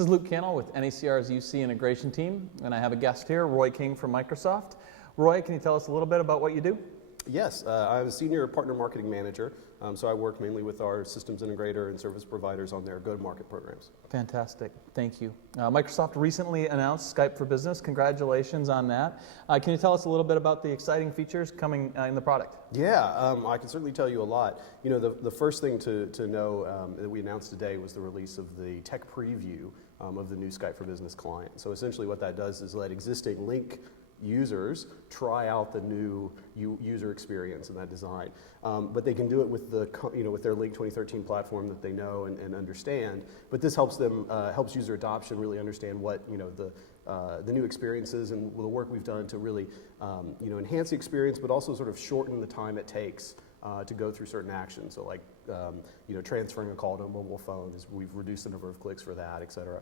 This is Luke Cannell with NACR's UC integration team, and I have a guest here, Roy King from Microsoft. Roy, can you tell us a little bit about what you do? Yes, I'm a senior partner marketing manager, so I work mainly with our systems integrator and service providers on their go-to-market programs. Fantastic, thank you. Microsoft recently announced Skype for Business. Congratulations on that. Can you tell us a little bit about the exciting features coming in the product? Yeah, I can certainly tell you a lot. You know, the first thing to know that we announced today was the release of the tech preview of the new Skype for Business client. So essentially what that does is let existing Link users try out the new user experience and that design, but they can do it with with their Link 2013 platform that they know and understand. But this helps them helps user adoption really understand what the new experiences and the work we've done to really enhance the experience, but also sort of shorten the time it takes to go through certain actions. So like transferring a call to a mobile phone, we've reduced the number of clicks for that, et cetera.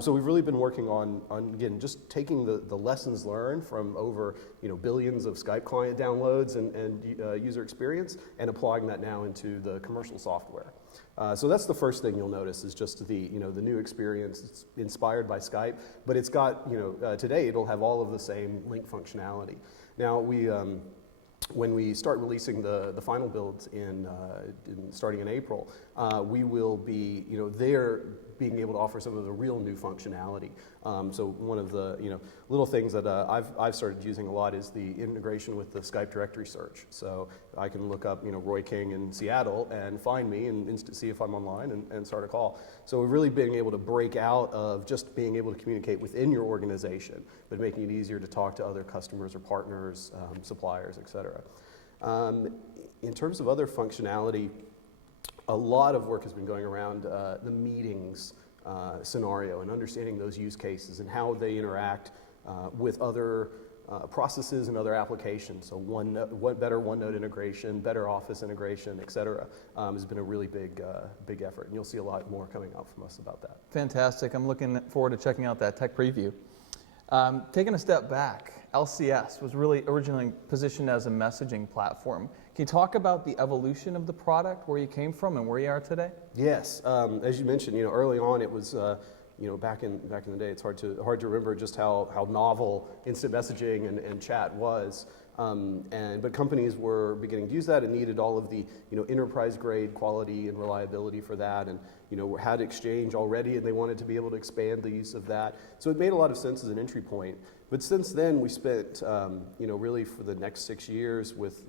So we've really been working on again, just taking the lessons learned from over billions of Skype client downloads and user experience and applying that now into the commercial software. So that's the first thing you'll notice is just the new experience. It's inspired by Skype, but it's got today it'll have all of the same Link functionality. Now when we start releasing the final builds starting in April, we will be there being able to offer some of the real new functionality. So one of the little things that I've started using a lot is the integration with the Skype directory search. So I can look up Roy King in Seattle and find me and see if I'm online and start a call. So we're really being able to break out of just being able to communicate within your organization, but making it easier to talk to other customers or partners, suppliers, et cetera. In terms of other functionality, a lot of work has been going around the meetings scenario and understanding those use cases and how they interact with other processes and other applications. So better OneNote integration, better Office integration, et cetera, has been a really big effort. And you'll see a lot more coming out from us about that. Fantastic. I'm looking forward to checking out that tech preview. Taking a step back, LCS was really originally positioned as a messaging platform. Can you talk about the evolution of the product, where you came from and where you are today? Yes, as you mentioned, early on it was, back in the day, it's hard to remember just how novel instant messaging and chat was. But companies were beginning to use that and needed all of the enterprise grade quality and reliability for that, and had Exchange already and they wanted to be able to expand the use of that. So it made a lot of sense as an entry point. But since then we spent really for the next 6 years with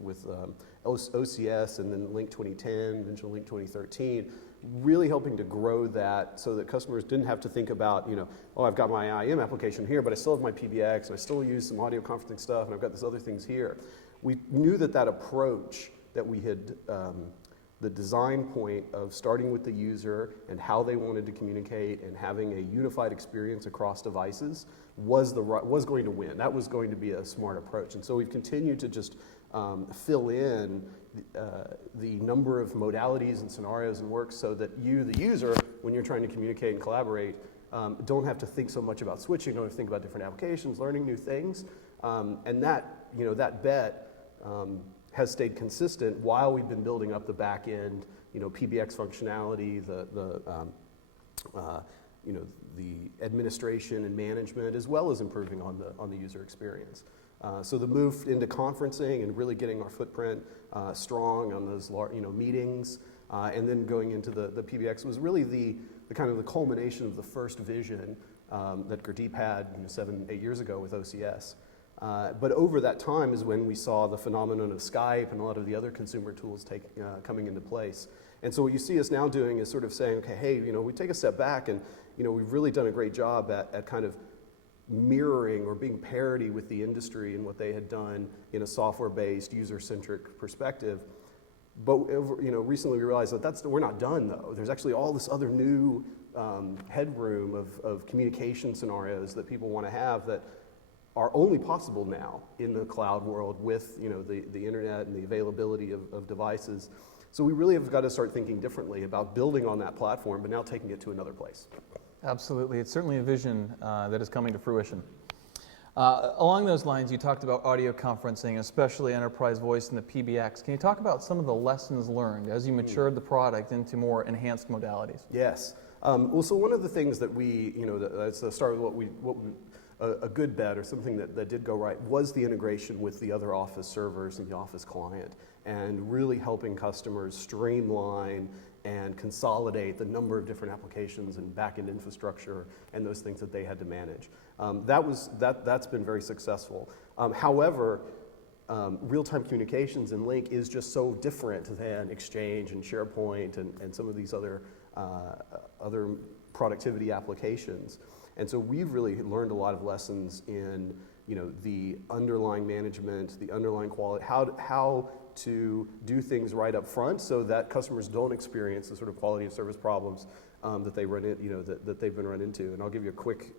OCS and then Link 2010, eventually Link 2013, really helping to grow that so that customers didn't have to think about, I've got my IM application here, but I still have my PBX, and I still use some audio conferencing stuff, and I've got these other things here. We knew that approach that we had, the design point of starting with the user and how they wanted to communicate and having a unified experience across devices was going to win. That was going to be a smart approach. And so we've continued to just fill in the number of modalities and scenarios and work so that you, the user, when you're trying to communicate and collaborate, don't have to think so much about switching, don't have to think about different applications, learning new things. And that bet has stayed consistent while we've been building up the back end, PBX functionality, the administration and management, as well as improving on the user experience. So the move into conferencing and really getting our footprint strong on those meetings, and then going into the PBX was really the kind of the culmination of the first vision that Gurdeep had 7-8 years ago with OCS. But over that time is when we saw the phenomenon of Skype and a lot of the other consumer tools coming into place. And so what you see us now doing is sort of saying, okay, hey, we take a step back and we've really done a great job at kind of mirroring or being parity with the industry and what they had done in a software-based, user-centric perspective. But recently we realized that we're not done though. There's actually all this other new headroom of communication scenarios that people want to have that are only possible now in the cloud world with the internet and the availability of devices. So we really have got to start thinking differently about building on that platform, but now taking it to another place. Absolutely. It's certainly a vision that is coming to fruition. Along those lines, you talked about audio conferencing, especially enterprise voice and the PBX. Can you talk about some of the lessons learned as you matured the product into more enhanced modalities? Yes. Well, so one of the things that that's the start of a good bet or something that did go right was the integration with the other Office servers and the Office client, and really helping customers streamline and consolidate the number of different applications and back-end infrastructure and those things that they had to manage. That's been very successful. However, real-time communications in Link is just so different than Exchange and SharePoint and some of these other productivity applications. And so we've really learned a lot of lessons in the underlying management, the underlying quality, how to do things right up front so that customers don't experience the sort of quality of service problems that they run in, that they've been run into. And I'll give you a quick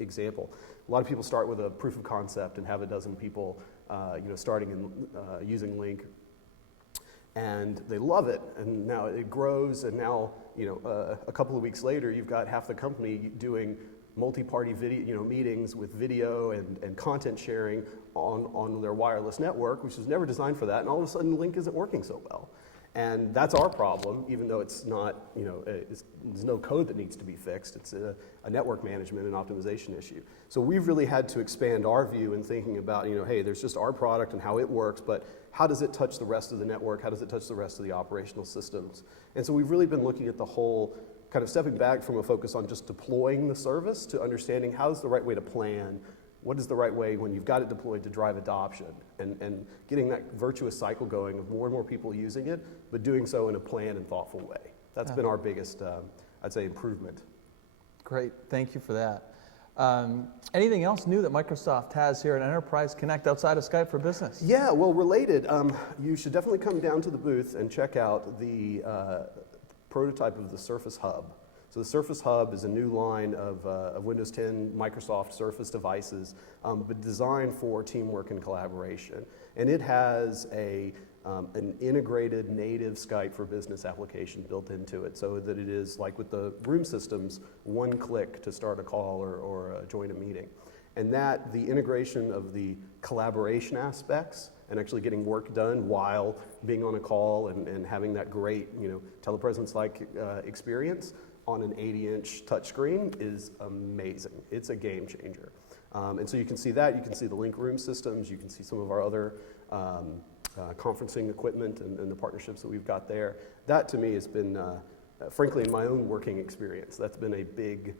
example. A lot of people start with a proof of concept and have a dozen people, starting and using Link, and they love it. And now it grows, and now a couple of weeks later, you've got half the company doing multi-party video, meetings with video and content sharing on their wireless network, which was never designed for that, and all of a sudden Link isn't working so well. And that's our problem, even though it's not, there's no code that needs to be fixed. It's a network management and optimization issue. So we've really had to expand our view in thinking about, hey, there's just our product and how it works, but how does it touch the rest of the network? How does it touch the rest of the operational systems? And so we've really been looking at the whole, kind of stepping back from a focus on just deploying the service to understanding how's the right way to plan, what is the right way when you've got it deployed to drive adoption, and getting that virtuous cycle going of more and more people using it, but doing so in a planned and thoughtful way. That's been our biggest, I'd say, improvement. Great, thank you for that. Anything else new that Microsoft has here at Enterprise Connect outside of Skype for Business? Yeah, well, related, you should definitely come down to the booth and check out the prototype of the Surface Hub. So the Surface Hub is a new line of Windows 10 Microsoft Surface devices, but designed for teamwork and collaboration. And it has an integrated native Skype for Business application built into it, so that it is, like with the room systems, one click to start a call or join a meeting. And that the integration of the collaboration aspects and actually getting work done while being on a call and having that great, telepresence-like experience on an 80-inch touchscreen is amazing. It's a game changer. And so you can see that. You can see the Link room systems. You can see some of our other conferencing equipment and the partnerships that we've got there. That, to me, has been, frankly, in my own working experience, that's been a big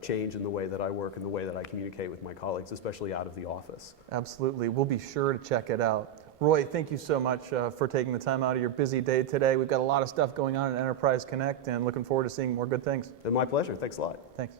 change in the way that I work and the way that I communicate with my colleagues, especially out of the office. Absolutely. We'll be sure to check it out. Roy, thank you so much for taking the time out of your busy day today. We've got a lot of stuff going on at Enterprise Connect and looking forward to seeing more good things. And my pleasure. Thanks a lot. Thanks.